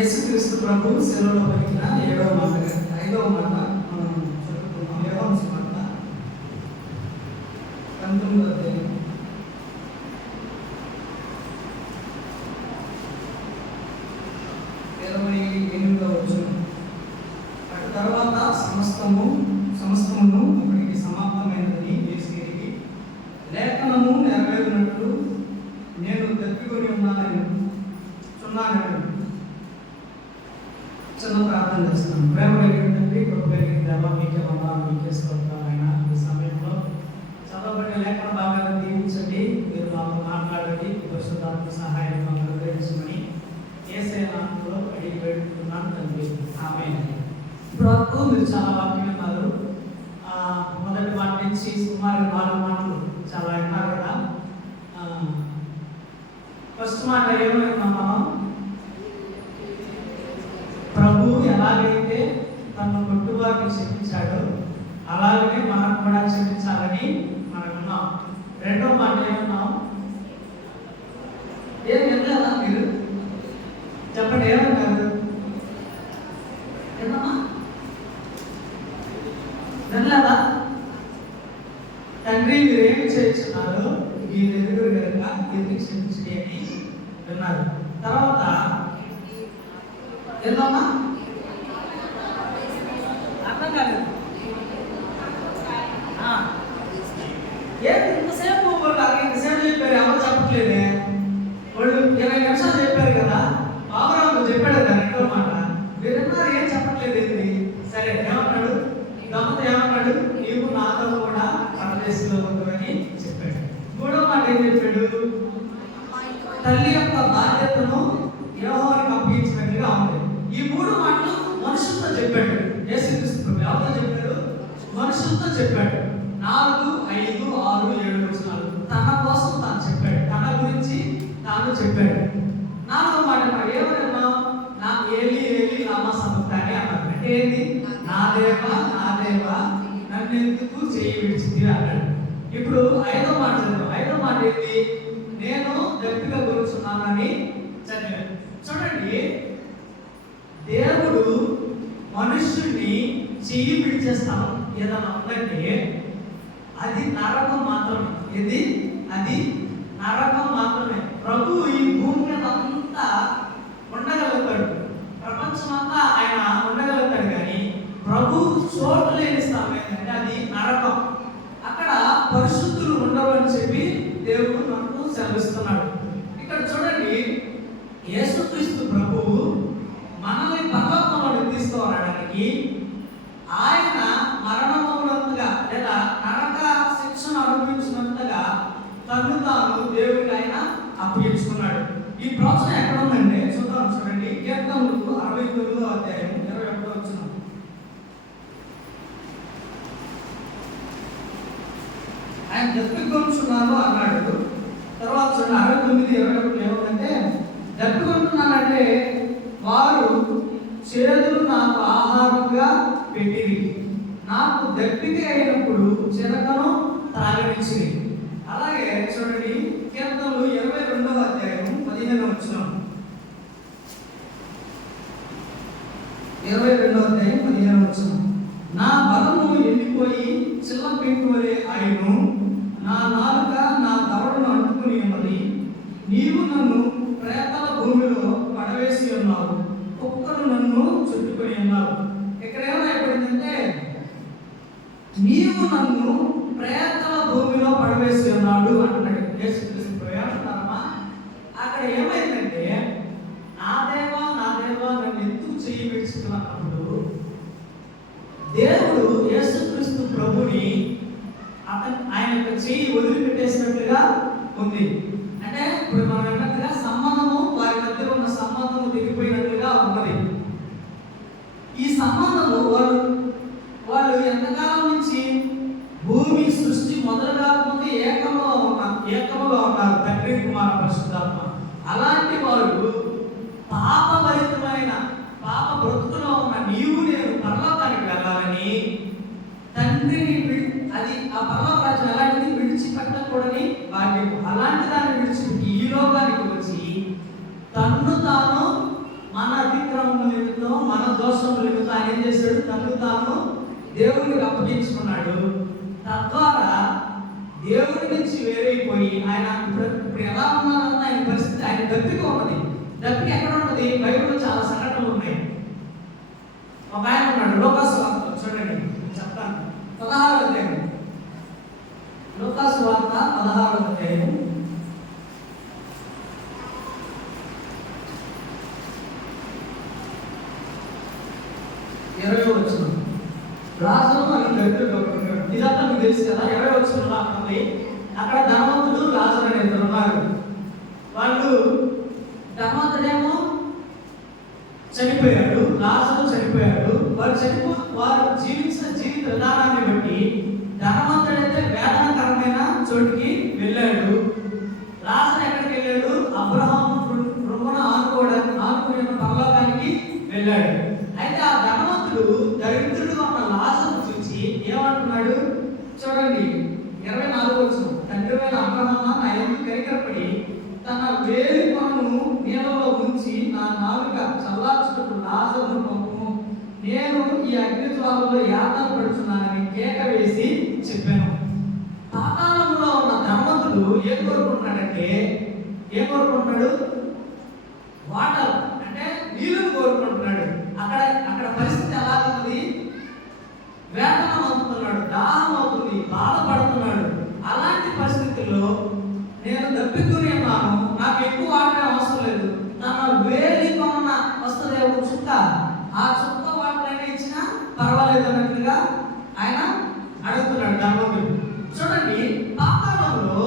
యేసుక్రీస్తు ప్రభు శిలువలో పలికిన 7వ మాట 5వ మాట మనం చదువుకుందాం. యోహాను సువార్త 19వ అధ్యాయం 28వ వచనం. అటు తర్వాత సమస్తమును ఇప్పటికి సమాప్తమైనదని యేసు ఎరిగి లేఖనము నెరవేరినట్లు నేను దప్పికొని ఉన్నానని చిన్న ప్రార్థన చేస్తాను. ప్రేమ కలిగిన తండ్రి, కృప కలిగిన దేవ, మీకే వందనాలు, మీకే స్తోత్రాలు. ఆయన ఈ సమయంలో చదవబడిన లేఖన భాగాన్ని దీవించండి, మీరు మాతో మాట్లాడండి, పరిశుద్ధాత్మ సహాయం మాకు అనుగ్రహించమని యేసయ్య నామములో అడిగి వేడుకుంటున్నాను తండ్రి, ఆమేన్. ఇప్పటివరకు మీరు చాలా వాక్యం విన్నారు. మొదటి మాట నుంచి సుమారు 4 మాటలు చాలా విన్నారు కదా. ఫస్ట్ మాట ఏమైనా మనం ప్రభు ఎలాగైతే తన కొట్టువారిని క్షమించాడో అలాగనే మనం కూడా క్షమించాలని మనం ఉన్నాం. రెండో మాట ఏమన్నాం? ఏం వినలేదా మీరు? చెప్పండి, ఏమన్నారు? ఏమన్నా వినలేదా? తండ్రి మీరు ఏమి చేస్తున్నారు, మీరు ఎదురు కనుక ఎందుకు క్షమించండి అని విన్నారు. తర్వాత ఏంటమ్మా అర్థం కాలేదు. ఇంతసేపు వాళ్ళు ఇంతసేపు చెప్పారు, ఎవరు చెప్పట్లేదే. వాళ్ళు 20 నిమిషాలు చెప్పారు కదా. బాబురావు చెప్పాడు కదా రెండో మాట, మీరన్నారు ఏం చెప్పట్లేదు ఏంటి? సరే ఏమన్నాడు? దమ్మత ఏమన్నాడు? నీవు నాతో కూడా పరదేశంలో ఉందని చెప్పాడు. మూడో మాట ఏం చెప్పాడు? తల్లి యొక్క బాధ్యతను యెహోవాకి అప్పగించినట్లుగా ఉంది. ఈ 3 మాటలు మనుషులతో చెప్పాడు యేసుక్రీస్తు ప్రభు. ఎవరితో చెప్పాడు? మనుషులతో చెప్పాడు. 4, 5, 6, 7 వచనాలు తన కోసం తాను చెప్పాడు, తన గురించి తాను చెప్పాడు. 4వ మాట ఏమన్నా? నా ఏలి ఏలి లామా సబక్తాని అన్నాడు. అంటే ఏంటి? నా దేవా నా దేవా నన్ను ఎందుకు చేయి విడిచింది అన్నాడు. ఇప్పుడు 5వ మాట చదివాం. 5వ మాట ఏంటి? నేను దప్పిక కూర్చున్నానని చదివాను. చూడండి, దేవుడు మనుష్యుడిని చెయ్యి విడిచేస్తాను ఏదైనా ఉందంటే అది నరకం మాత్రమే. ఇది అది నరకం మాత్రమే. ప్రభు ఈ భూమి మీద అంతా ఉండగలుగుతాడు, ప్రపంచం అంతా ఆయన ఉండగలుగుతాడు. కానీ ప్రభు చోటు లేని స్థలం ఏంటంటే అది నరకం. అక్కడ పరిశుద్ధులు ఉండరు అని చెప్పి దేవుడు మనకు సెలవిస్తున్నాడు. ఇక్కడ చూడండి, యేసుక్రీస్తు ప్రభువు మనల్ని పరలోకంలో తీసుకురావడానికి ఆయన మరణమవునంతగా లేదా నరక శిక్షను అనుభవించినంతగా తను తాను దేవుడికి ఆయన అప్పగించుకున్నాడు. ఈ ప్రోత్సాహం ఎక్కడ ఉందంటే చూద్దాం. చూడండి, కీర్తనలు 69వ అధ్యాయం 21వ వచనం. ఆయన దప్పికొంటున్నాను అన్నాడు. తర్వాత చూడండి 69:21 ఏముందంటే, దప్పికొంటున్నానంటే వారు చేదులు నాకు ఆహారంగా పెట్టిరి, నాకు దప్పిక అయినప్పుడు చిరకను త్రాగనిచ్చిరి. అలాగే చూడండి, కీర్తనలు 22వ అధ్యాయం 15వ వచనం. 22వ అధ్యాయం 15వ వచనం. నా బలము ఎండిపోయి చిల్ల పెంకు వలె అయ్యును, నా నాలుక నా దవడను అంటుకుని ఉన్నది. నీవు నన్ను ప్రేతల భూమిలో పడవేసి ఉన్నావు, కుక్కలు నన్ను చుట్టుకొని ఉన్నావు. ఇక్కడ ఏమైపోయిందంటే నీవు నన్ను ప్రేతల భూమిలో పడవేసి ఉన్నాడు అంటాడు యేసుక్రీస్తు ప్రయాణమా. అక్కడ ఏమైందంటే నా దేవా నన్ను ఎందుకు చెయ్యి విడిచుకున్నప్పుడు దేవుడు యేసుక్రీస్తు ప్రభుని ఆయన యొక్క చెయ్యి వదిలిపెట్టేసినట్లుగా ఉంది. అంటే ఇప్పుడు మనం అన్నట్టుగా సంబంధము, వారి మధ్య ఉన్న సంబంధము దిగిపోయినట్లుగా ఉన్నది. ఈ సంబంధము వాళ్ళు ఎంతకాలం నుంచి భూమి సృష్టి మొదలు కాకముందు ఏకముగా ఉన్నారు తండ్రి కుమార పరిశుద్ధాత్మ. అలాంటి వారు పాపభరితమైన పాప బ్రతుకులో ఉన్న నీవు నేను పరలోకానికి వెళ్ళాలని తండ్రిని అది ఆ పరలోక రాజ్యం ఎలాంటిది విడిచిపెట్టకూడని భాగ్యం. అలాంటి దాన్ని విడిచిపెట్టి ఈ లోకానికి వచ్చి తన్ను తాను మన అతిక్రమ దోషం నిమిత్తం ఆయన ఏం చేశాడు? తను తాను దేవునికి అప్పగించుకున్నాడు. తద్వారా దేవుడి నుంచి వేరైపోయి ఆయన ఇప్పుడు ఎలా ఉన్నారన్న ఆయన పరిస్థితి, ఆయన దప్పిక ఉన్నది. దప్పిక ఎక్కడ ఉన్నది? బైబిల్లో చాలా సంఘటనలు ఉన్నాయి. ఒక ఆయన ఉన్నాడు, లూకాసు వార్త చూడండి, చెప్తాను. 16వ అధ్యాయం, లూకాసు వార్త 16వ అధ్యాయం 20వ వచనం. లాజరు అని దరిద్రుడు ఉన్నాడు. ఇదంతా మీకు తెలుసు కదా. 20వ వచనం రాకండి. అక్కడ ధనవంతుడు, లాజరు అనే ఇద్దరు ఉన్నారు. వాళ్ళు, ధనవంతుడేమో చనిపోయాడు, లాజరు చనిపోయాడు. వారు జీవించిన జీవిత విధానాన్ని బట్టి ధనవంతుడైతే వేదనకరమైన చోటికి వెళ్ళాడు. లాజరు ఎక్కడికి వెళ్ళాడు? అబ్రహాము కృపణ ఆనుకునే పరలోకానికి వెళ్ళాడు. అయితే ఆ ధనవంతుడు దరిద్రుడుగా ఉన్న లాజరును చూసి ఏమంటున్నాడు? చూడండి 24వ వచనం. తండ్రివైన అబ్రహాము నా యందు కనికరపడి తన వేలి కొనను నీళ్ళలో ఉంచి నా నాలుక చల్లార్చుటకు లాజరును పంపుము, నేను ఈ అగ్నిజ్వాలలో యాతన పడుచున్నానని కేక వేసి చెప్పాను. పాతాళంలో ఉన్న ధనవంతుడు ఏం కోరుకుంటున్నాడంటే, వాటర్ అంటే నీళ్ళను కోరుకుంటున్నాడు. అక్కడ పరిస్థితి ఎలా ఉంది? వేదన అవుతున్నాడు, దాహం అవుతుంది, బాధపడుతున్నాడు. అలాంటి పరిస్థితుల్లో నేను దప్పికుని ఉన్నాను, నాకు ఎక్కువ వాటర్ అవసరం లేదు, తన వేలి కొన వస్తుంది ఒక చుక్క, ఆ చుక్క వాటర్ అయినా ఇచ్చినా పర్వాలేదు అన్నట్లుగా ఆయన అడుగుతున్నాడు ధనవంతుడు. చూడండి, పాతాళంలో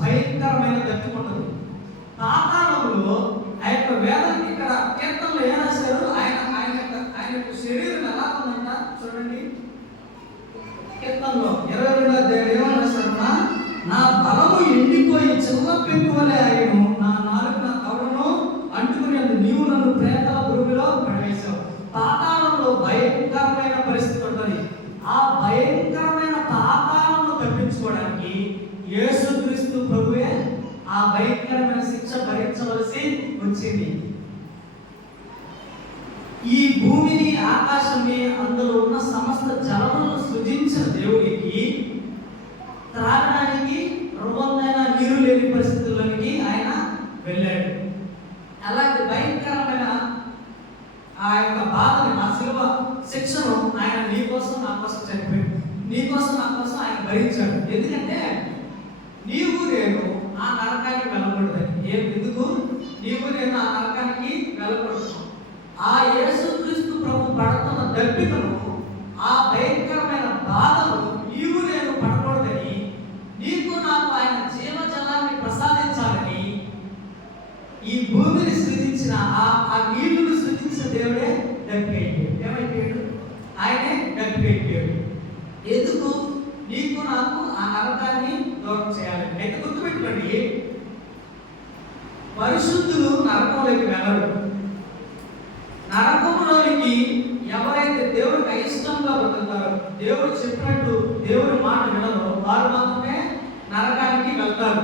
భయంకరమైన దప్పిక ఉంటుంది. పాతాళంలో ఆ యొక్క వేదన, ఇక్కడ కీర్తనలో ఏం రాశారు? ఆయన శరీరం ఎలా ఉందంట చూడండి. కీర్తనలో 22వ అధ్యాయం ఏమని రాశారన్నా? నా బలము ఎండిపోయి చిన్న పెంకువలే అయ్యను, నా నాలుగు నా కవడను అంటుకునేందుకు నీవు నన్ను ప్రేతల భూమిలో పడవేశావు. పాతాళంలో భయంకరమైన పరిస్థితి ఉంటుంది. ఆ భయంకరమైన పాతాళంను తప్పించుకోవడానికి యేసుక్రీస్తు ప్రభువే ఆ భయంకరమైన శిక్ష భరించవలసి వచ్చింది. ఈ భూమిని, ఆకాశాన్ని, అందులో ఉన్న సమస్త జలములను సృజించిన దేవుడికి త్రాగడానికి రూపందైన నీరు లేని పరిస్థితుల్లోనికి ఆయన వెళ్ళాడు. అలాంటి భయంకరమైన ఆ యొక్క బాధని, ఆ శిలువ శిక్షను ఆయన నీ కోసం నా కోసం చనిపోయాడు. నీ కోసం నా కోసం ఆయన భరించాడు. ఎందుకంటే నీవు నేను ఆ నరకానికి వెళ్ళకూడదని. ఎందుకు? నీవు నేను ఆ నరకానికి వెళ్ళకూడదు. ఆ యేసుక్రీస్తు ప్రభు పడుతున్న దప్పికను, ఆ భయంకరమైన బాధను నీవు నేను పడకూడదని, నీకు నాకు ఆయన జీవజలాన్ని ప్రసాదించాలని ఈ భూమిని సృజించిన ఆ నీళ్లను సృజించిన దేవుడే దప్పికైపోయాడు. ఏమైపోయాడు? ఆయనే దప్పికైపోయాడు. ఎందుకు? నీకు నాకు ఆ నరకాన్ని దూరం చేయాలి. అయితే గుర్తుపెట్టుకోండి, పరిశుద్ధులు నరకంలోకి వెళ్ళరు. నరకంలోనికి ఎవరైతే దేవుడికి అయిష్టంగా బ్రతుకుతారో, దేవుడు చెప్పినట్టు దేవుడి మాట వినరో, వారు మాత్రమే నరకానికి వెళ్తారు.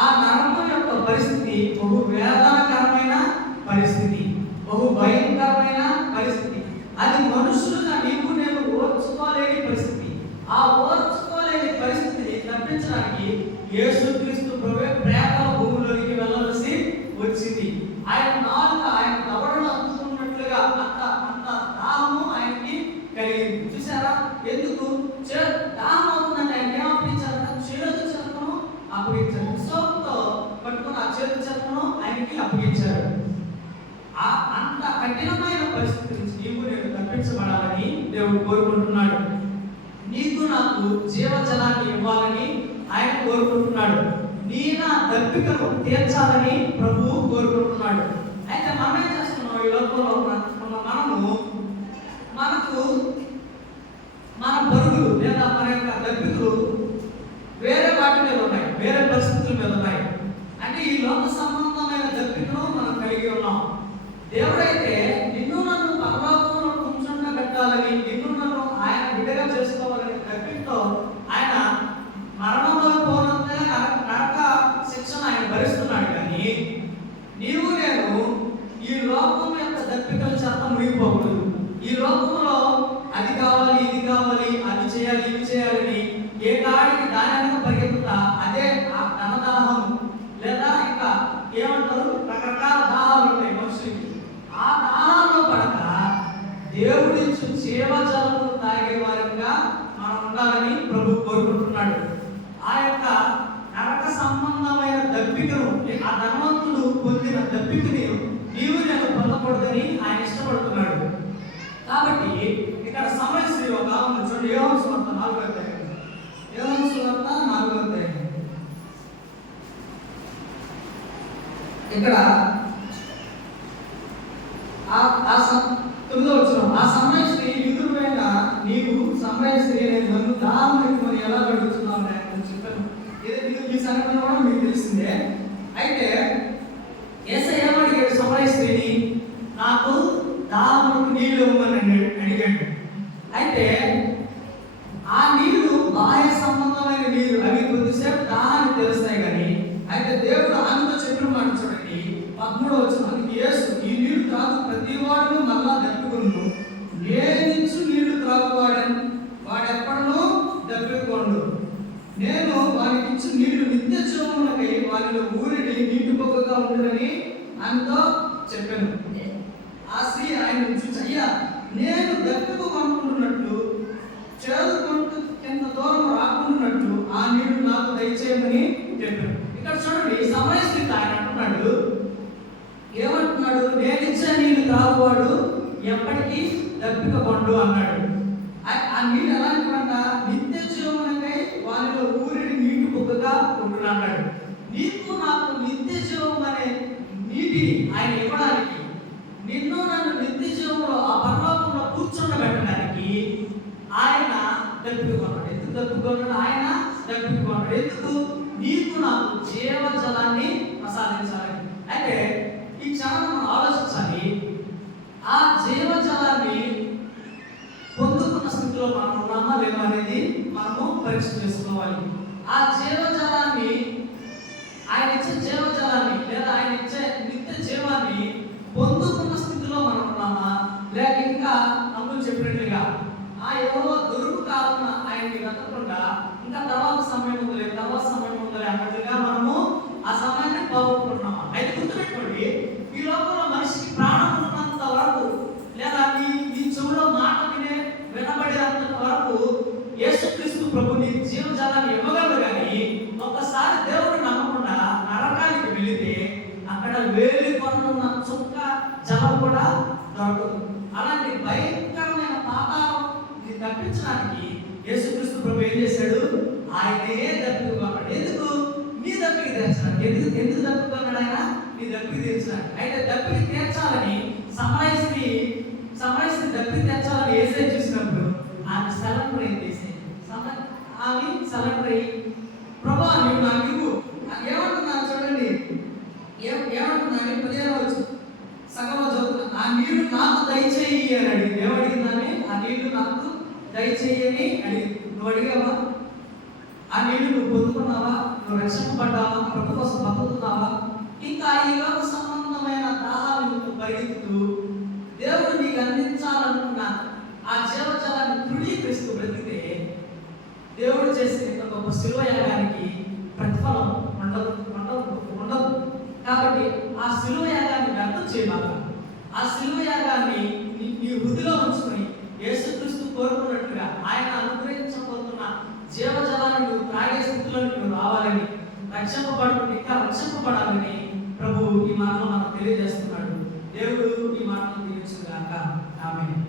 ఆ నరకం యొక్క పరిస్థితి బహు వేదనకరమైన పరిస్థితి, బహు భయంకరమైన పరిస్థితి. అది మనుషులుగా నీకు నేను ఓర్చుకోలేని పరిస్థితి. ఆ ఓర్చుకోలేని పరిస్థితిని తప్పించడానికి యేసుక్రీస్తు ప్రభువే ప్రేతల భూమిలోనికి వెళ్ళవలసి వచ్చింది. ఆయన నాలుక ఆయన దవడను అందుకున్నట్లుగా అంత దాహము ఆయనకి కలిగింది. చూసారా? ఎందుకు దాహం అవుతుందంటే ఆయన ఏం అప్పగించారంట? చేదు చెరుకును అప్పగించారు. సోపుతో పట్టుకుని ఆ చేదు చెరుకును ఆయనకి అప్పగించారు. అంత కఠినమైన పరిస్థితి నుంచి నీవు నేను తప్పించబడాలని దేవుడు కోరుకుంటున్నాడు. నీకు నాకు జీవజలాన్ని ఇవ్వాలని ఆయన కోరుకుంటున్నాడు. నీ నా దప్పికను తీర్చాలని ప్రభువు కోరుకుంటున్నాడు. అయితే మనం ఏం చేస్తున్నాం? ఈ లోకంలో మనకు మన బరువులు లేదా మన యొక్క దప్పికలు వేరే వాటి మీద ఉన్నాయి, వేరే పరిస్థితుల మీద ఉన్నాయి. అంటే ఈ లోక సంబంధమైన దప్పికను మనం కలిగి ఉన్నాం. దేవుడైతే నిన్ను నన్ను పరలోకంలో కూర్చుండ పెట్టాలని, నిన్ను నన్ను ఆయన బిడ్డగా చేసుకోవాలని దప్పికతో ఆయన మరణంలో పోనంతే నరక శిక్షను ఆయన భరిస్తున్నాడు. కానీ నీవు నేను ఈ లోకం యొక్క దప్పికల చేత మునిగిపోకూడదు. ఈ లోకంలో అది కావాలి, ఇది కావాలి, అది చేయాలి, ఇవి చేయాలని ఏ కాడికి దాని పరిగెత్తుతా అదే ధనదాహం, లేదా ఇంకా ఏమంటారు రకరకాల దాహాలు ఉంటాయి మనుషులకి. ఆ దాహాల్లో పడక దేవుడి జీవజలము తాగే వారిగా మనం ఉండాలని ప్రభు కోరుకుంటున్నాడు. ఆ యొక్క నరక సంబంధమైన దప్పికను, ఆ ధనవంతుడు పొందిన దప్పికని నీవు నేను పొందకూడదని ఆయన ఇష్టపడుతున్నాడు. కాబట్టి ఇక్కడ సమయశ్రీ ఒక చూడండి, యోహాను సువార్త 4వ అధ్యాయం, యోహాను సువార్త 4వ అధ్యాయం. ఇక్కడ 9వ వచనం, ఆ సమయశ్రీ ఎదురువేళ నీవు సమయశ్రీ నన్ను దాహమునికి మరి ఎలా అడుగుతున్నావు అని చెప్పాను. ఈ సంఘటన కూడా మీకు తెలిసిందే. అయితే యేసయ్య ఏమడిగాడు సమయశ్రీని? నాకు దాహమునికి నీళ్లు ఇవ్వమని అడిగాడు. అయితే ఆ నీళ్లు బాహ్య సంబంధమైన నీరు, అవి కొద్దిసేపు దాహాన్ని తెలుస్తాయి కానీ, అయితే దేవుడు ఆమెతో చెప్పిన మాట చూడండి 13వ వచనం, యేసు ఈ నీళ్లు తాగు ప్రతి వాడును మళ్ళా దప్పికొను, నేనిచ్చు నీళ్లు త్రాగువాడని వాడెప్పడనూ దప్పికొండు, నేను వారికి ఇచ్చు నీళ్లు నిత్య జీవమునకై వారిలో ఊరిడి నీటి పొగగా ఉంటుందని ఆమెతో చెప్పాను. ఆ స్త్రీ ఆయన చూసి, అయ్యా నేను దప్పికు కొనుక్కుంటున్నట్లు చేదుకుంటూ కింద దూరం రాకుంటున్నట్లు ఆ నీళ్లు నాకు దయచేయమని చెప్పాను. ఇక్కడ చూడండి, సమయశ్రీ ఆయన అంటున్నాడు, ఏమంటున్నాడు? నేనిచ్చే నీళ్లు తాగువాడు ఎప్పటికీ దప్పిక పండు అన్నాడు. ఆ నీళ్ళు ఎలాంటివంట? నిత్య జీవమునకై వారిలో ఊరిడి నీటి బొగ్గగా ఉంటున్నాడు. నీకు నాకు నిత్య జీవం అనే నీటిని ఆయన ఇవ్వడానికి, నిన్ను నన్ను నిత్య జీవంలో ఆ పరలోకంలో కూర్చోబెట్టడానికి ఆయన దప్పికొన్నాడు. ఎందుకు దప్పికొన్నాడు? ఆయన దప్పికొన్నాడు. ఎందుకు? నీకు నాకు జీవజలాన్ని ప్రసాదించాలి. అయితే ఈ క్షణం మనం ఆలోచించాలి, ఆ జీవజలాన్ని పొందుకున్న స్థితిలో మనం ఉన్నామా లేవా అనేది మనము పరీక్ష చేసుకోవాలి. ఆ జీవజలాన్ని, ఆయన ఇచ్చే జీవజలాన్ని లేదా ఆయన ఇచ్చే నిత్య జీవాన్ని పొందుకున్న స్థితిలో మనం ఉన్నామా, లేక ఇంకా అమ్ములు చెప్పినట్లుగా ఏవో దొరుకు కాకుండా ఆయన్ని వెతకుండా ఇంకా తర్వాత సమయం ఉందలే అన్నట్లుగా మనము ఆ సమయాన్ని పోగొట్టుకుంటున్నామా? అయితే గుర్తుపెట్టుకోండి, ఈ లోకంలో మనిషికి ప్రాణం ఉన్నంత వరకు, లేదా ఈ చెవులో మాట వినబడేంత వరకు యేసుక్రీస్తు ప్రభు నీ జీవజాలాన్ని ఇవ్వగలరు. కానీ ఒక్కసారి దేవుడు నమ్మకుండా నరకానికి వెళితే అక్కడ వేలి కొనున్న చుక్క జలం కూడా దొరకదు. అలాంటి భయంకరమైన పాతాళం తప్పించడానికి యేసుక్రీస్తు ప్రభు ఏం చేశాడు? ఆయనే దప్పికొన్నాడు. ఎందుకు? నీ దప్పికి తీర్చడానికి. ఎందుకు దప్పికొన్నాడు ఆయన? నీ దప్పికి తీర్చడానికి. అయితే దప్పికి తీర్చాలని సమయశ్రీ దప్పికి తీర్చాలని యేసే చూసినప్పుడు ఆమె సరెండర్ ఏం చేసేది? ఆమె సరెండర్ అయ్యి, ప్రభా నువ్వు నాకు ఇవ్వు ఏమంటున్నాను చూడండి, ఏమంటున్నాను 15వ వచనం సగంలో చదువుతున్నా, ఆ నీళ్లు నాకు దయచేయి అని అడిగింది. ఏమడిగిందని? ఆ నీళ్లు నాకు దయచేయని అడిగింది. నువ్వు అడిగావా? ఆ నీళ్లు నువ్వు పొందుకున్నావా? నువ్వు రక్షింపబడ్డావా? ప్రభు కోసం బతుకుతున్నావా? ఇంకా ఈ లోక సంబంధమైన దాహాలను పరిగెత్తుతూ దేవుడు నీకు అందించాలనుకున్న ఆ జీవజలాన్ని తృణీకరిస్తూ బ్రతికితే దేవుడు చేసే గొప్ప శిలువ యాగానికి ప్రతిఫలం ఉండదు. కాబట్టి ఆ శిలువ యాగాన్ని వ్యర్థం చేయబాక. ఆ శిలువ యాగాన్ని నీ హృదయలో ఉంచుకొని యేసుక్రీస్తు కోరుకున్నట్టుగా ఆయన అనుగ్రహించబోతున్న జీవజలాన్ని నువ్వు త్రాగే స్థితిలో నువ్వు రావాలని, ఇంకా రక్షింపబడాలని ప్రభు ఈ మాటలో మనకు తెలియజేస్తున్నాడు. దేవుడు ఈ మాటను దీవించుగాక. ఆమేన్.